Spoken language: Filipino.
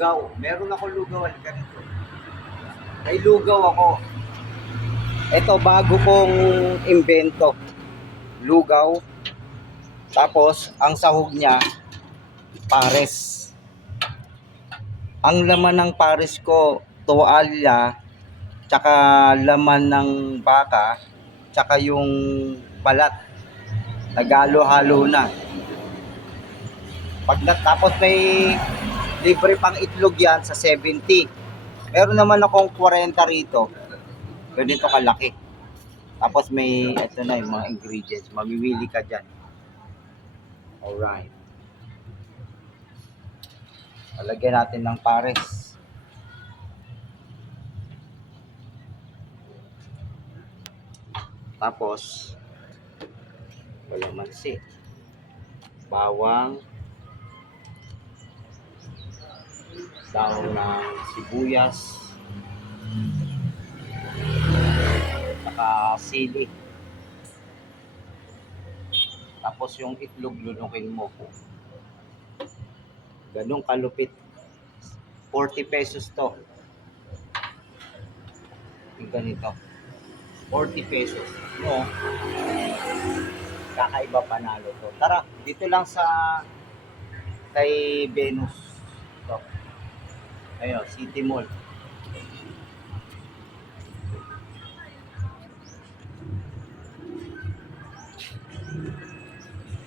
lugaw. Meron ako lugaw. Halika nito. May lugaw ako. Ito, bago kong imbento. Lugaw. Tapos, ang sahog niya, pares. Ang laman ng pares ko, tuwalya, tsaka laman ng baka, tsaka yung balat. Nagalo-halo na. Tapos may libre pang itlog yan sa 70. Meron naman akong 40 rito. Ganito kalaki. Tapos may, ito na yung mga ingredients. Mamimili ka dyan. Alright. Palagyan natin ng pares. Tapos, kalamansi. Bawang. Daon ng sibuyas. Saka sili. Tapos yung itlog, lunukin mo. Ganong kalupit. 40 pesos to. Yung ganito. 40 pesos. No? Kakaiba panalo to. Tara, dito lang sa kay Venus. Ito. Ayun, City Mall.